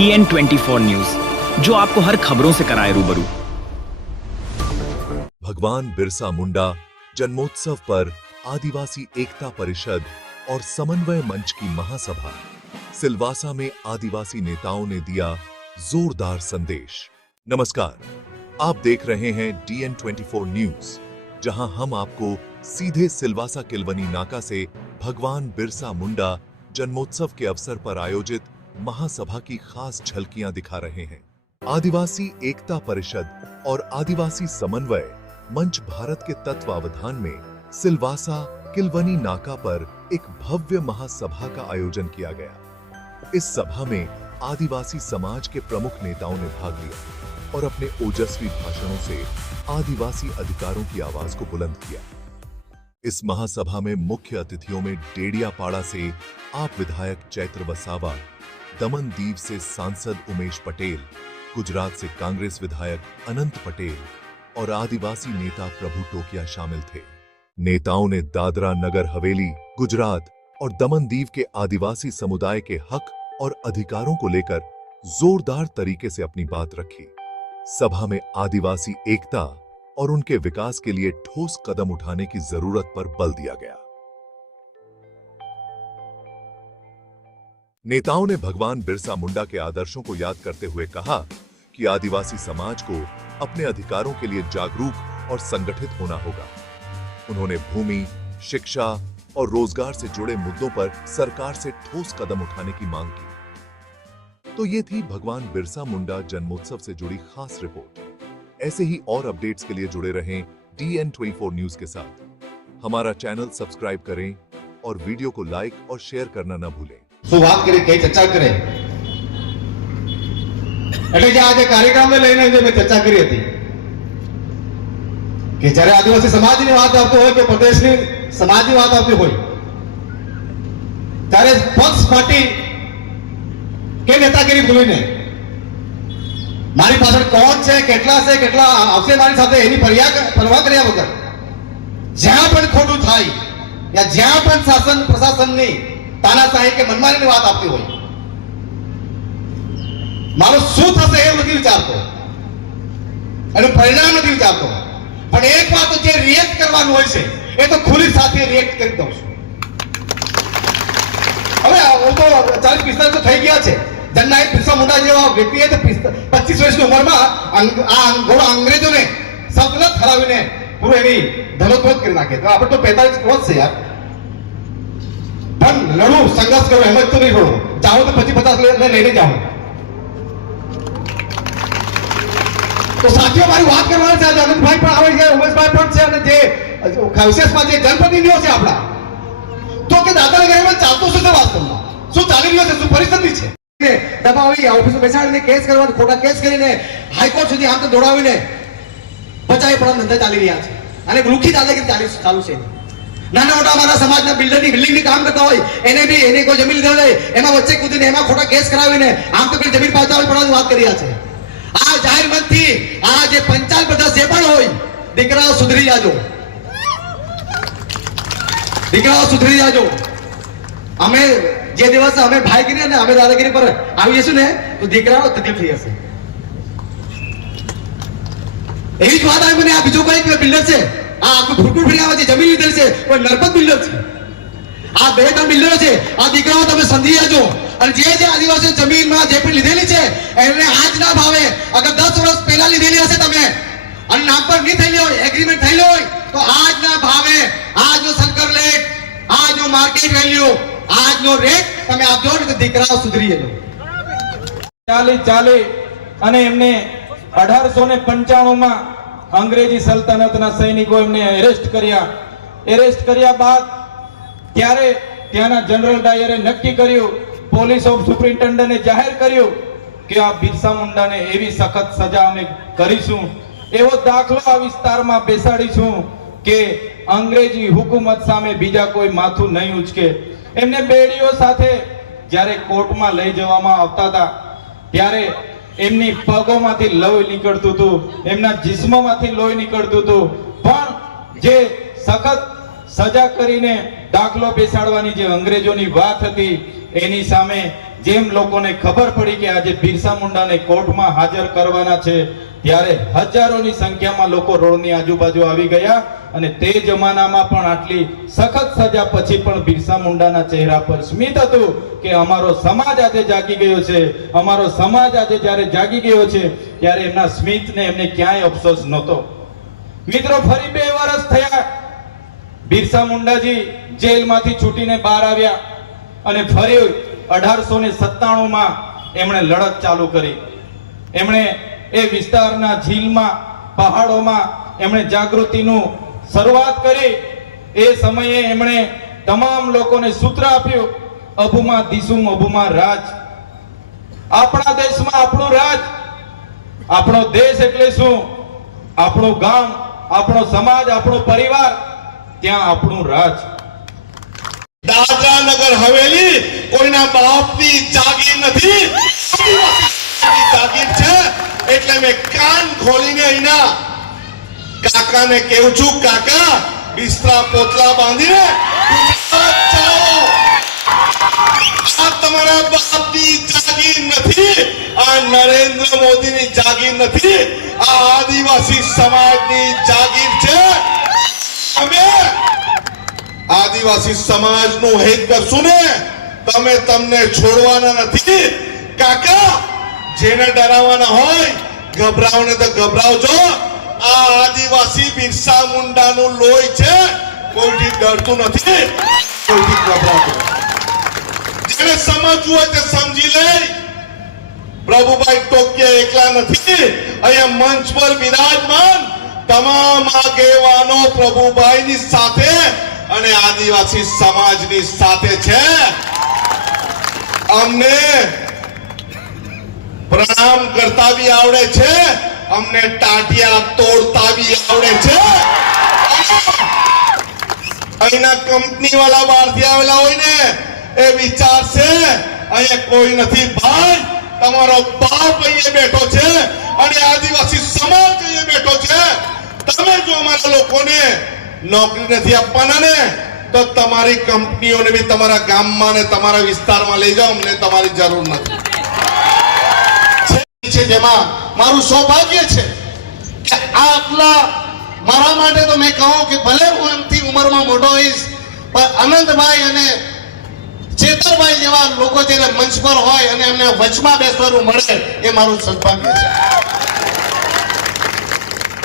DN24 news, जो आपको हर खबरों से कराए रूबरू। भगवान बिरसा मुंडा जन्मोत्सव पर आदिवासी एकता परिषद और समन्वय मंच की महासभा। सिलवासा में आदिवासी नेताओं ने दिया जोरदार संदेश। नमस्कार, आप देख रहे हैं DN24 न्यूज, जहां हम आपको सीधे सिलवासा किलवनी नाका से भगवान बिरसा मुंडा जन्मोत्सव के अवसर पर आयोजित महासभा की खास झलकियां दिखा रहे हैं। आदिवासी एकता परिषद और आदिवासी समन्वय मंच भारत के तत्वावधान में सिलवासा किलवनी नाका पर एक भव्य महासभा का आयोजन किया गया। इस सभा में आदिवासी समाज के प्रमुख नेताओं ने भाग लिया और अपने ओजस्वी भाषणों से आदिवासी अधिकारों की आवाज को बुलंद किया। इस महासभा में मुख्य अतिथियों में डेडियापाड़ा से आप विधायक चैत्र वसावा, दमनदीव से सांसद उमेश पटेल, गुजरात से कांग्रेस विधायक अनंत पटेल और आदिवासी नेता प्रभु टोकिया शामिल थे। नेताओं ने दादरा नगर हवेली, गुजरात और दमनदीव के आदिवासी समुदाय के हक और अधिकारों को लेकर जोरदार तरीके से अपनी बात रखी। सभा में आदिवासी एकता और उनके विकास के लिए ठोस कदम उठाने की जरूरत पर बल दिया गया। नेताओं ने भगवान बिरसा मुंडा के आदर्शों को याद करते हुए कहा कि आदिवासी समाज को अपने अधिकारों के लिए जागरूक और संगठित होना होगा। उन्होंने भूमि, शिक्षा और रोजगार से जुड़े मुद्दों पर सरकार से ठोस कदम उठाने की मांग की। तो ये थी भगवान बिरसा मुंडा जन्मोत्सव से जुड़ी खास रिपोर्ट। ऐसे ही और अपडेट्स के लिए जुड़े रहें DN24 न्यूज के साथ। हमारा चैनल सब्सक्राइब करें और वीडियो को लाइक और शेयर करना न भूलें। વાત કરી કઈ ચર્ચા કરે એટલે જે આજે કાર્યક્રમને લઈને જે મેં ચર્ચા કરી હતી કે જ્યારે આદિવાસી સમાજની વાત આવતી હોય કે પ્રદેશની સમાજની વાત આવતી હોય ત્યારે પક્ષ પાર્ટી કે નેતાગીરી ભૂલીને મારી પાછળ કોણ છે, કેટલા આવશે મારી સાથે એની પરવા કર્યા વગર જ્યાં પણ ખોટું થાય યા જ્યાં પણ શાસન પ્રશાસનની તાનાશાહી કે મનમાનીની વાત આપતી હોય મારો શું થશે એ નથી વિચારતો, એનું પરિણામ નથી વિચારતો, પણ એક વાત જે રિએક્ટ કરવાનું હોય છે એ તો ખુલ્લી સાથે રિએક્ટ કરી દઉં છું। હવે હું તો 40-45 તો થઈ ગયા છે। જનનાયક બિરસા મુંડા જેવા વ્યક્તિએ તો 25 વર્ષની ઉંમરમાં આ અંગ્રેજોને સલ્તનત હરાવીને પૂરું એની ધનોત્પોત કરી નાખે। તો આપણે તો 45 વર્ષ છે યાર, પણ લડું, સંઘર્ષ કરું, એમ જ તો નહીં લડું। જાઓ તો 50-50 લઈને જાઓ। તો સાથીઓ મારી વાત કરવાની છે, અનંતભાઈ પણ આવે છે, ઉમેશભાઈ પણ છે, અને જે વિશેષમાં જે જનપ્રતિનિધિઓ છે આપણા, તો કે દાદાનગરમાં ચાલતું શું છે, વાસ્તવમાં શું ચાલી રહ્યું છે, શું પરિસ્થિતિ છે? દબાવી ઓફિસો બેસાડીને કેસ કરવાનો, ખોટા કેસ કરીને હાઈકોર્ટ સુધી આમ તો દોડાવીને બચાવી પડવા ધંધા ચાલી રહ્યા છે, અને લુખી દાદાગીરી ચાલુ છે। નાના મોટા અમારા સમાજના બિલ્ડિંગની કામ કરતા હોય એને કોઈ જમીન લીધેલી હોય એમાં વચ્ચે કૂદીને એમાં ખોટા કેસ કરાવીને આમ તો કોઈ જમીન પાછા પડવાની વાત કરી રહ્યા છે। આ જાહેર મંચથી આ જે પંચાયત બધા જે પણ હોય, દીકરાઓ સુધરી જાજો, દીકરાઓ સુધરી જાજો। અમે જે દિવસે અમે ભાઈગીરી અને અમે દાદાગીરી પર આવી જશું ને તો દીકરાઓ તકલીફ થઈ જશે। એવી જ વાત આવી મને આ બીજો કોઈ બિલ્ડર છે, આ આખું ફૂટું ફરી છે, જમીન લીધેલ છે, કોઈ નરપત બિલ્ડર છે, આ 2-3 બિલ્ડરો છે। આ દીકરાઓ તમે સમજી જાજો, અને જે આદિવાસી જમીનમાં જે પણ લીધેલી છે એને આજના ભાવે અગર 10 વર્ષ પહેલા લીધેલી હશે તમે અને નામ પર નહીં થયેલી હોય, એગ્રીમેન્ટ થયેલી હોય, તો આજના ભાવે આજનો સર્કલ રેટ, આજનો માર્કેટ વેલ્યુ, આજનો રેટ તમે આપજો ને તો દીકરાઓ સુધરી જજો। ચાલી અને એમને 1895 માં અંગ્રેજી સલ્તનતના સૈનિકો એમને એરેસ્ટ કર્યા બાદ ત્યારે ત્યાંના જનરલ ડાયરે નક્કી કર્યું, પોલીસ ઓફ સુપ્રિન્ટેન્ડન્ટે જાહેર કર્યું કે આ બિરસા મુંડાને એવી સખત સજા અમે કરીશું, એવો દાખલો આ વિસ્તારમાં બેસાડીશું કે અંગ્રેજી હુકુમત સામે બીજા કોઈ માથું નહીં ઉચકે। એમને બેડીઓ સાથે જ્યારે કોર્ટમાં લઈ જવામાં આવતા હતા ત્યારે એમની પગોમાંથી લોહી નીકળતું હતું, એમના જિસ્મોમાંથી લોહી નીકળતું હતું, પણ જે સખત સજા કરીને દાખલો બેસાડવાની જે અંગ્રેજોની વાત હતી એની સામે જેમ લોકોને ખબર પડી કે આજે બિરસા મુંડાને કોર્ટમાં હાજર કરવાના છે ત્યારે હજારોની સંખ્યામાં લોકો રોડની આજુબાજુ આવી ગયા અને તે જમાનામાં પણ આટલી સખત સજા પછી પણ બિરસા મુંડાના ચહેરા પર સ્મિત હતું કે અમારો સમાજ આજે જાગી ગયો છે, અમારો સમાજ આજે જ્યારે જાગી ગયો છે ત્યારે એમના સ્મિતને એમને ક્યાંય અફસોસ નહોતો. મિત્રો, ફરી 2 વર્ષ થયા બિરસા મુંડાજી જેલમાંથી છૂટીને બહાર આવ્યા અને ફરી 1897માં એમણે લડત ચાલુ કરી. એમણે એ વિસ્તારના ઝીલમાં, પહાડોમાં એમણે જાગૃતિનું શરૂઆત કરી. એ સમયે એમણે તમામ લોકોને સૂત્ર આપ્યું, અભુમાં દિસુમ અભુમાં રાજ. આપણા દેશમાં આપણું રાજ. આપણો દેશ એટલે શું? આપણું ગામ, આપણો સમાજ, આપણો પરિવાર, ત્યાં આપણું રાજ. દાદરા નગર હવેલી કોઈના બાપની જાગીર નથી, આદિવાસી જાગીર છે. એટલે મેં કાન ખોલીને એના કાકાને કહું છું, કાકા બિસ્તરા પોતલા બાંધીને ગુજરાત જાઓ. આ તમારા બાપની જાગીર નથી, આ નરેન્દ્ર મોદીની જાગીર નથી, આ આદિવાસી સમાજની જાગીર છે. અમે આદિવાસી સમાજનું હિત કરશું ને તમે તમને છોડવાના નથી. કાકા, જેને ડરાવવાના હોય ગભરાવને તો ગભરાવજો. આ આદિવાસી બિરસા મુંડાનું લોહી છે, કોઈથી ડરતું નથી, કોઈથી ગભરાતું. જેને સમજવું હોય તે સમજી લે. પ્રભુભાઈ ટોકિયા એકલા નથી, અહીંયા મંચ પર વિરાજમાન તમામ આગેવાનો પ્રભુભાઈની સાથે અને આદિવાસી સમાજની સાથે છે. અમને પ્રણામ કરતા બી આવડે છે, અમને ટાટિયા તોડતા બી આવડે છે. અહીંના કંપની વાળા બહારથી આવેલા હોય ને એ વિચારશે અહીંયા કોઈ નથી. ભાઈ, તમારો બાપ અહીંયા બેઠો છે અને આદિવાસી સમાજ અહીંયા બેઠો છે. તમે જો અમારા લોકોને નોકરી નથી આપવાના ને તો તમારી કંપનીઓને બી તમારા ગામમાં ને તમારા વિસ્તારમાં લઈ જાઓ. અમને તમારી જરૂર નથી. જેમાં મારું સૌભાગ્ય છે કે આટલા મારા માટે તો મેં કહું કે ભલે હું એમથી ઉંમરમાં મોટો હોઈશ પણ આનંદભાઈ અને ચેતરભાઈ જેવા લોકો જ્યારે મંચ પર હોય અને એમને વચમાં બેસવાનું મળે એ મારું સદભાગ્ય છે.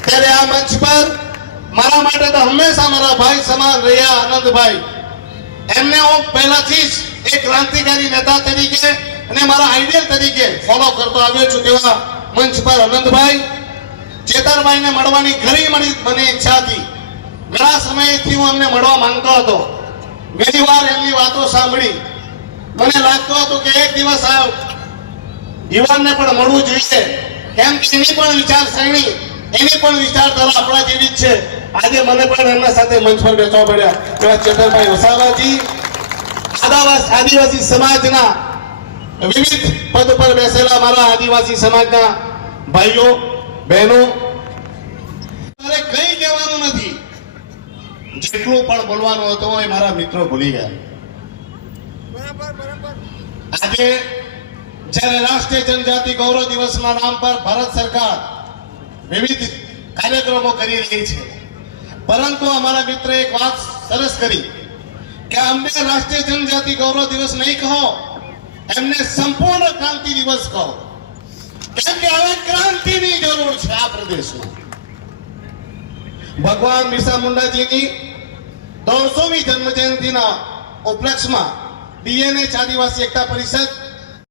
ત્યારે આ મંચ પર મારા માટે તો હંમેશા મારા ભાઈ સમાન રહ્યા આનંદભાઈ. એમને હું પહેલાથી જ એક ક્રાંતિકારી નેતા તરીકે અને મારા આઈડિયલ તરીકે ફોલો કરતો આવ્યો છું. તેવા મંચ પર આનંદભાઈ, ચેતરભાઈને મળવાની ઘણી મને ઈચ્છા હતી. ઘણા સમયથી હું એમને મળવા માંગતો હતો. ઘણી વાર એમની વાતો સાંભળી મને લાગતું હતું કે એક દિવસ આ યુવાનને પણ મળવું જોઈએ, કેમ કે એની પણ વિચારસરણી, એની પણ વિચારધારા આપણા જેવી જ છે. આજે મને પણ એમના સાથે મંચ પર બેસવા પડ્યા. એવા ચેતરભાઈ વસાવાજી આદિવાસી સમાજના વિવિધ પદ પર બેસેલા મારા આદિવાસી સમાજના ભાઈઓ બહેનો, મારે કંઈ કહેવાનું નથી. જેટલું પણ બોલવાનું હતું એ મારા મિત્રો ભૂલી ગયા. આજે જ્યારે રાષ્ટ્રીય જનજાતિ ગૌરવ દિવસના નામ પર ભારત સરકાર વિવિધ કાર્યક્રમો કરી રહી છે, પરંતુ અમારા મિત્રે એક વાત સરસ કરી કે અમને રાષ્ટ્રીય જનજાતિ ગૌરવ દિવસ નહીં કહો, એમને સંપૂર્ણ ક્રાંતિ દિવસ કહો. કેમ કે હવે ક્રાંતિની જરૂર છે આ પ્રદેશમાં. ભગવાન બિરસા મુંડાજીની 300મી જન્મ જયંતિના ઉપલક્ષમાં ડીએનએચ આદિવાસી એકતા પરિષદ